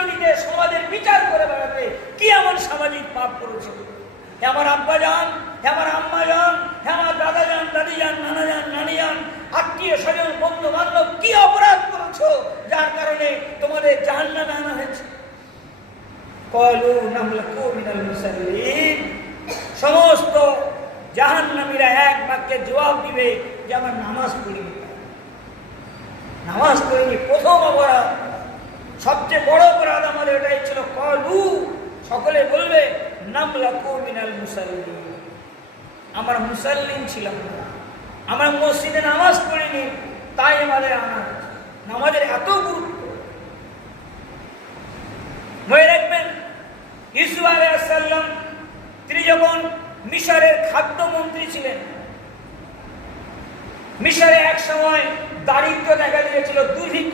কুণ্ডলীতে সমাজের বিচার করে বেড়াতে কি এমন সামাজিক পাপ করেছে? হে আমার আব্বা যান, হে আমার আম্মা যান, হে আমার দাদা যান, দাদি যান, নানা যান, নানি যান, আত্মীয় স্বজন, বন্ধু বান্ধব, কি অপরাধ করেছো যার কারণে তোমাদের জাহান্নামে আনা হয়েছে? ক্বালু নামলাকু মিনাল মুসাল্লিন। সমস্ত জাহান্নামীরা এক বাক্যে জবাব দিবে যে আমরা নামাজ পড়িনি। নামাজ পড়িনি প্রথম অপরাধ, সবচেয়ে বড় অপরাধ আমাদের এটাই ছিল। ক্বালু, সকলে বলবে নামলাকু মিনাল মুসাল্লিন, আমরা মুসাল্লিন ছিলাম না, আমরা মসজিদে নামাজ পড়িনি, তাই আমাদের আনা হয়েছে। নামাজের এত গুরুত্ব মনে রাখবেন। ইউসুফ আলাইহিস সালাম তিনি যখন মিশরের খাদ্যমন্ত্রী ছিলেন, মিশরে এক সময় দারিদ্র দেখা দিয়েছিল, দুর্ভিক্ষ